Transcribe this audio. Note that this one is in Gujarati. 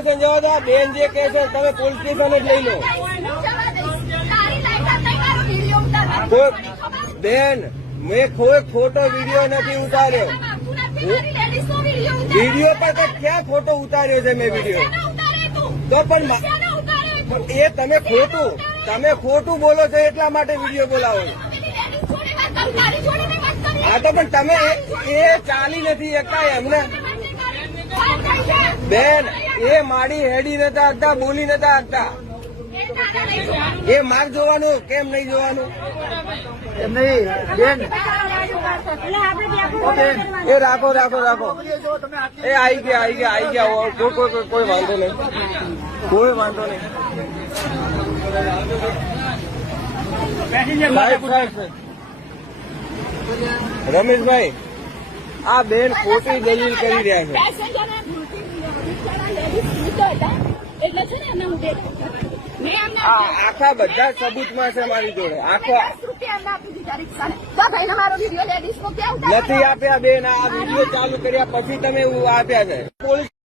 સ્ટેશન જવા દો. બેન જે કહે છે તમે પોલીસ સ્ટેશન જ લઈ લો. બેન મેં કોઈ ખોટો વિડીયો નથી ઉતાર્યો. વિડીયો પર તો ક્યાં ખોટો ઉતાર્યો છે મેં વિડીયો? તો પણ એ તમે ખોટું બોલો છો એટલા માટે વિડીયો બોલાવો છો. હા તો પણ તમે એ ચાલી નથી શકતા એમને. બેન એ માડી હેડી નતા આગતા, બોલી નતા આગતા. એ માર્ગ જોવાનું કેમ નહીં જોવાનું? એમ નહીં બેન. એ રાખો એ આવી ગયા કોઈ વાંધો નહીં, કોઈ વાંધો નહીં. રમેશભાઈ આ બેન ખોટી દલીલ કરી રહ્યા છે. આખા બધા સબૂતમાં છે મારી જોડે. આખો નથી આપ્યા બેન. આ વિડીયો ચાલુ કર્યા પછી તમે આપ્યા છે. પોલીસ